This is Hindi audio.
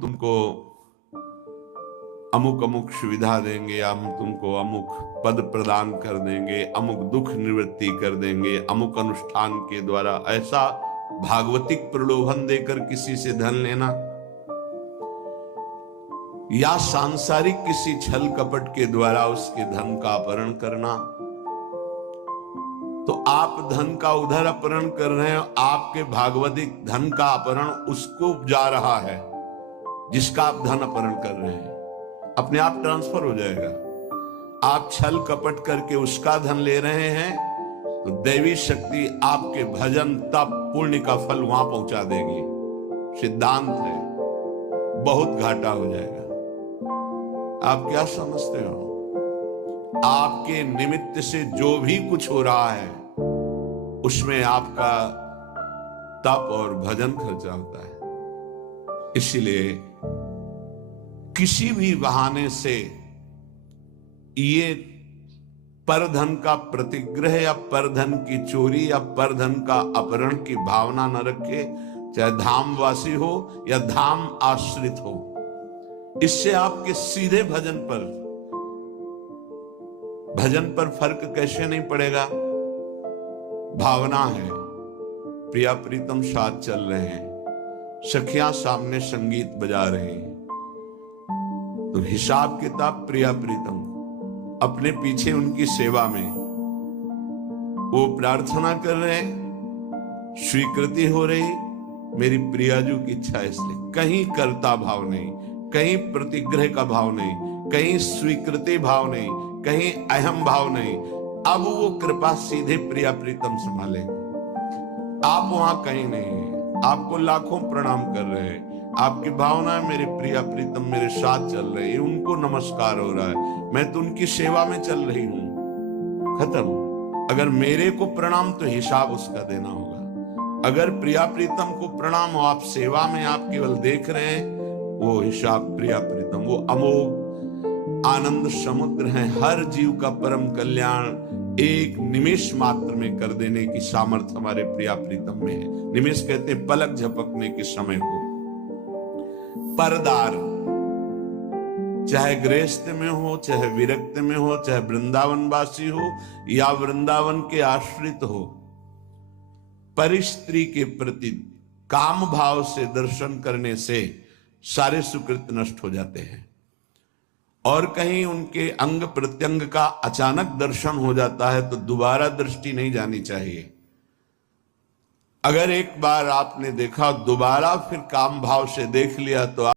तुमको अमुक अमुक सुविधा देंगे, हम तुमको अमुक पद प्रदान कर देंगे, अमुक दुख निवृत्ति कर देंगे, अमुक अनुष्ठान के द्वारा, ऐसा भागवतिक प्रलोभन देकर किसी से धन लेना या सांसारिक किसी छल कपट के द्वारा उसके धन का अपहरण करना, तो आप धन का उधर अपहरण कर रहे हैं, आपके भागवतिक धन का अपहरण उसको जा रहा है जिसका आप धन अपहरण कर रहे हैं, अपने आप ट्रांसफर हो जाएगा। आप छल कपट करके उसका धन ले रहे हैं तो दैवी शक्ति आपके भजन तप पुण्य का फल वहां पहुंचा देगी। सिद्धांत है, बहुत घाटा हो जाएगा। आप क्या समझते हो? आपके निमित्त से जो भी कुछ हो रहा है उसमें आपका तप और भजन खर्चा होता है। इसीलिए किसी भी बहाने से ये परधन का प्रतिग्रह या परधन की चोरी या परधन का अपहरण की भावना न रखे, चाहे धामवासी हो या धाम आश्रित हो। इससे आपके सीधे भजन पर फर्क कैसे नहीं पड़ेगा? भावना है, प्रिया प्रीतम साथ चल रहे हैं, सखियां सामने संगीत बजा रहे हैं, तो हिसाब किताब प्रिया प्रीतम अपने पीछे उनकी सेवा में वो प्रार्थना कर रहे हैं, स्वीकृति हो रही, मेरी प्रियाजू की इच्छा, इसलिए कहीं कर्ता भाव नहीं, कहीं प्रतिग्रह का भाव नहीं, कहीं स्वीकृति भाव नहीं, कहीं अहम भाव नहीं। अब वो कृपा सीधे प्रिया प्रीतम संभालेंगे, आप वहां कहीं नहीं है। आपको लाखों प्रणाम कर रहे हैं, आपकी भावना है मेरे प्रिया प्रीतम मेरे साथ चल रहे हैं, उनको नमस्कार हो रहा है, मैं तो उनकी सेवा में चल रही हूं। खत्म। अगर मेरे को प्रणाम तो हिसाब उसका देना होगा। अगर प्रिया प्रीतम को प्रणाम हो, आप सेवा में आप केवल देख रहे हैं, वो हिसाब प्रिया प्रीतम, वो अमोघ आनंद समुद्र है, हर जीव का परम कल्याण एक निमिष मात्र में कर देने की सामर्थ्य हमारे प्रिया प्रीतम में है। निमिष कहते हैं पलक झपकने के समय को। परदार चाहे गृहस्थ में हो, चाहे विरक्त में हो, चाहे वृंदावनवासी हो या वृंदावन के आश्रित हो, परिस्त्री के प्रति काम भाव से दर्शन करने से सारे सुकृत नष्ट हो जाते हैं। और कहीं उनके अंग प्रत्यंग का अचानक दर्शन हो जाता है तो दोबारा दृष्टि नहीं जानी चाहिए। अगर एक बार आपने देखा, दोबारा फिर काम भाव से देख लिया तो